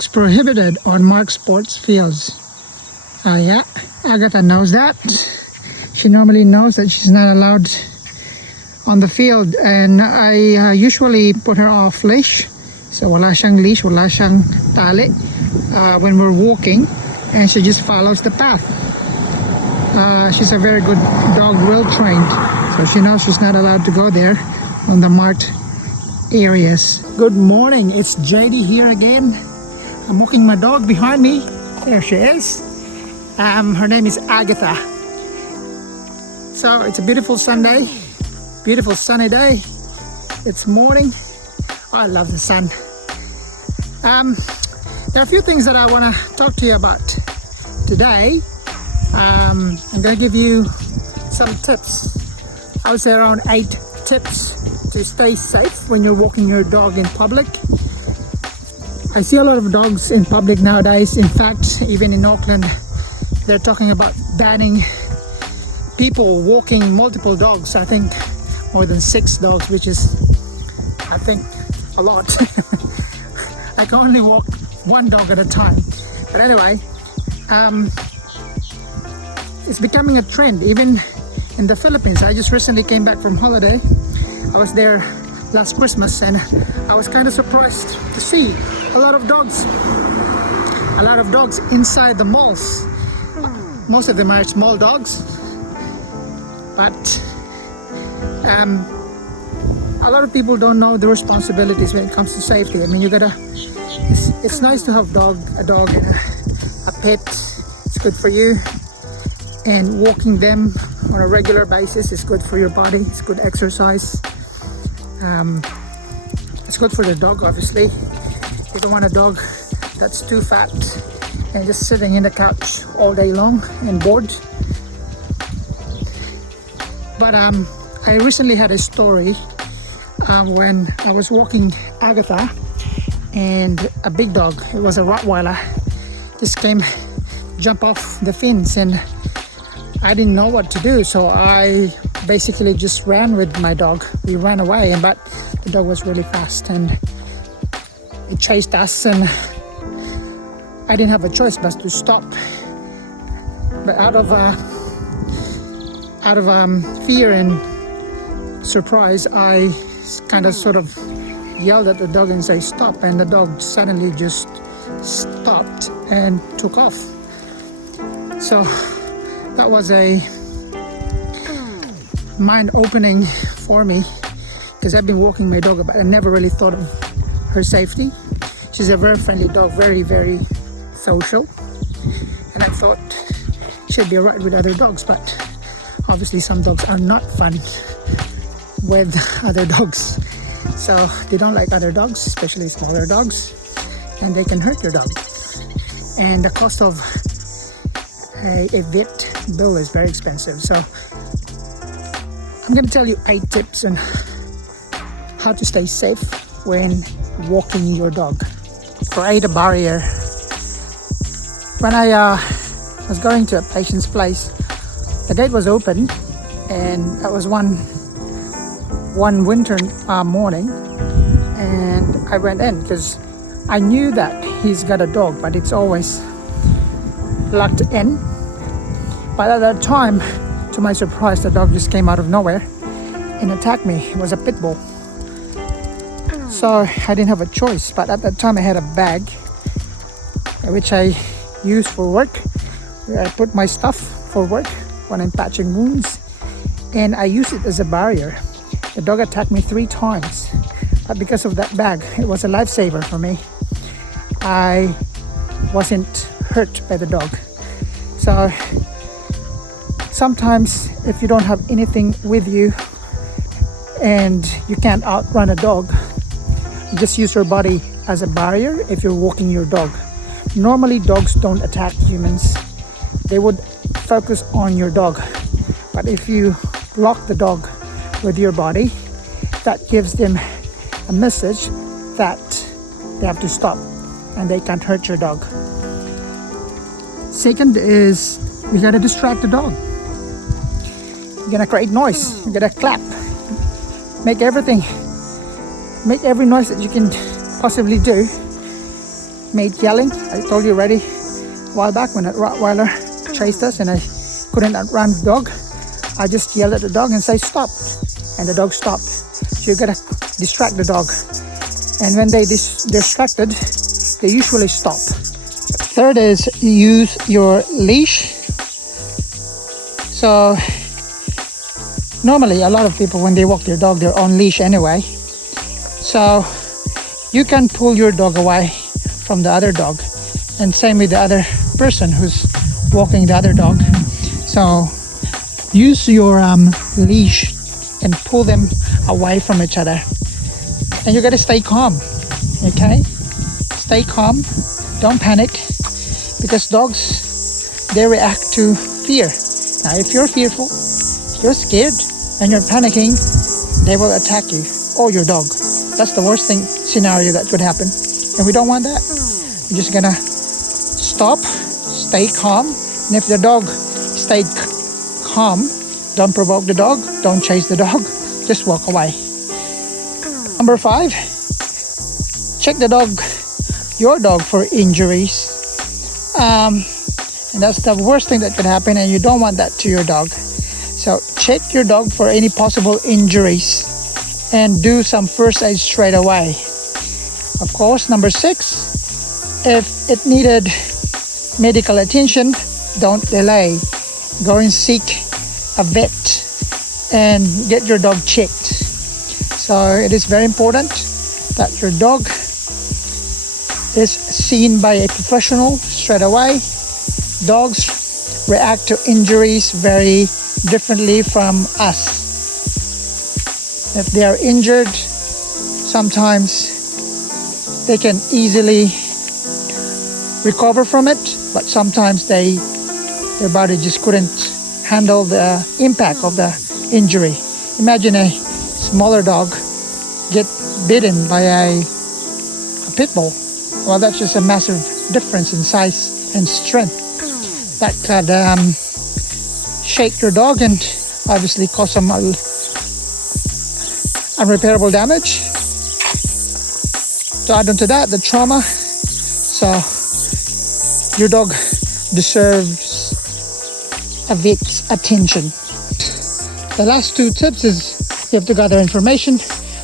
dogs prohibited on marked sports fields. Yeah, Agatha knows that. She normally knows that she's not allowed on the field, and I usually put her off leash. So wala siyang leash, wala siyang tali when we're walking, and she just follows the path. She's a very good dog, well trained, so she knows she's not allowed to go there on the marked areas. Good morning, it's JD here again. I'm walking my dog behind me. There she is. Her name is Agatha. So it's a beautiful Sunday, beautiful sunny day. It's morning. I love the sun. There are a few things that I want to talk to you about today. I'm going to give you some tips. I would say around 8 tips to stay safe when you're walking your dog in public. I see a lot of dogs in public nowadays. In fact, even in Auckland, they're talking about banning people walking multiple dogs. I think more than 6 dogs, which is, I think, a lot. I can only walk 1 dog at a time. But anyway, it's becoming a trend, even in the Philippines. I just recently came back from holiday. I was there last Christmas, and I was kind of surprised to see a lot of dogs inside the malls. Most of them are small dogs, but a lot of people don't know the responsibilities when it comes to safety. I mean, it's nice to have a dog and a pet. It's good for you, and walking them on a regular basis is good for your body. It's good exercise. It's good for the dog, obviously. You don't want a dog that's too fat and just sitting in the couch all day long and bored. But I recently had a story when I was walking Agatha, and a big dog, it was a Rottweiler, just came, jump off the fence, and I didn't know what to do, so I basically just ran with my dog. We ran away, but the dog was really fast and it chased us, and I didn't have a choice but to stop. But out of fear and surprise, I kind of sort of yelled at the dog and say stop, and the dog suddenly just stopped and took off. So that was a mind-opening for me, because I've been walking my dog, but I never really thought of her safety. She's a very friendly dog, very, very social, and I thought she'd be alright with other dogs, but obviously some dogs are not fun with other dogs. So they don't like other dogs, especially smaller dogs, and they can hurt your dog. And the cost of a vet bill is very expensive. So I'm going to tell you 8 tips on how to stay safe when walking your dog. Create a barrier. When I was going to a patient's place, the gate was open, and that was one winter morning, and I went in because I knew that he's got a dog, but it's always locked in. But at that time, to my surprise, the dog just came out of nowhere and attacked me. It was a pit bull. So I didn't have a choice, but at that time I had a bag which I use for work, where I put my stuff for work when I'm patching wounds, and I use it as a barrier. The dog attacked me 3 times, but because of that bag, it was a lifesaver for me. I wasn't hurt by the dog. So sometimes if you don't have anything with you and you can't outrun a dog, just use your body as a barrier if you're walking your dog. Normally dogs don't attack humans. They would focus on your dog. But if you block the dog with your body, that gives them a message that they have to stop and they can't hurt your dog. Second is, you gotta distract the dog. You're gonna create noise. You're gonna clap. Make every noise that you can possibly do made yelling. I told you already a while back when that Rottweiler chased us and I couldn't outrun the dog. I just yelled at the dog and say stop, and the dog stopped. So you gotta distract the dog, and when they're distracted, they usually stop. Third is use your leash. So normally a lot of people when they walk their dog, they're on leash anyway. So you can pull your dog away from the other dog, and same with the other person who's walking the other dog. So use your leash and pull them away from each other. And you gotta stay calm, okay? Stay calm, don't panic, because dogs, they react to fear. Now if you're fearful, you're scared, and you're panicking, they will attack you or your dog. That's the worst scenario that could happen, and we don't want that. You're just gonna stop, stay calm, and if the dog stayed calm, don't provoke the dog, don't chase the dog, just walk away. Number 5, check the dog, your dog, for injuries. And that's the worst thing that could happen, and you don't want that to your dog. So check your dog for any possible injuries and do some first aid straight away. Of course, number 6, if it needed medical attention, don't delay. Go and seek a vet and get your dog checked. So it is very important that your dog is seen by a professional straight away. Dogs react to injuries very differently from us. If they are injured, sometimes they can easily recover from it, but sometimes their body just couldn't handle the impact of the injury. Imagine a smaller dog get bitten by a pit bull. Well, that's just a massive difference in size and strength. That could shake your dog and obviously cause some unrepairable damage. To add on to that, the trauma. So your dog deserves a vet's attention. The last 2 tips is you have to gather information.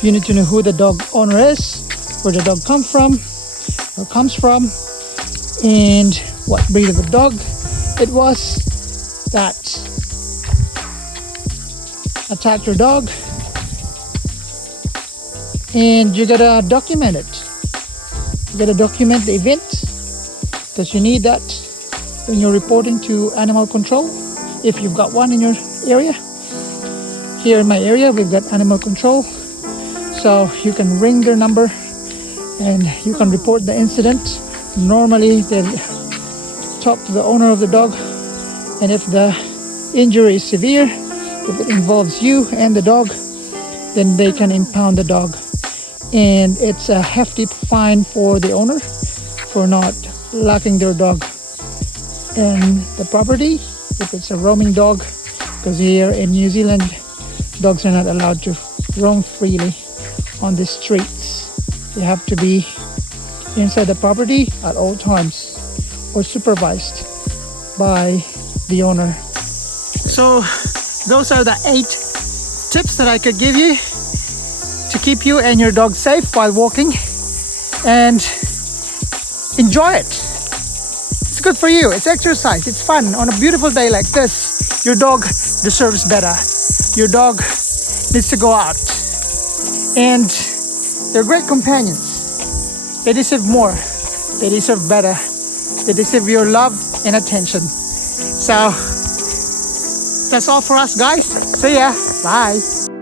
You need to know who the dog owner is, where the dog comes from, and what breed of the dog it was that attacked your dog. And you gotta document it. You gotta document the event, because you need that when you're reporting to animal control, if you've got one in your area. Here in my area, we've got animal control, so you can ring their number and you can report the incident. Normally they'll talk to the owner of the dog, and if the injury is severe, if it involves you and the dog, then they can impound the dog, and it's a hefty fine for the owner for not locking their dog in the property if it's a roaming dog, because here in New Zealand dogs are not allowed to roam freely on the streets. You have to be inside the property at all times or supervised by the owner. So those are the 8 tips that I could give you to keep you and your dog safe while walking, and enjoy it. It's good for you. It's exercise. It's fun. On a beautiful day like this, your dog deserves better. Your dog needs to go out, and they're great companions. They deserve more. They deserve better. They deserve your love and attention. So that's all for us, guys. See ya. Bye.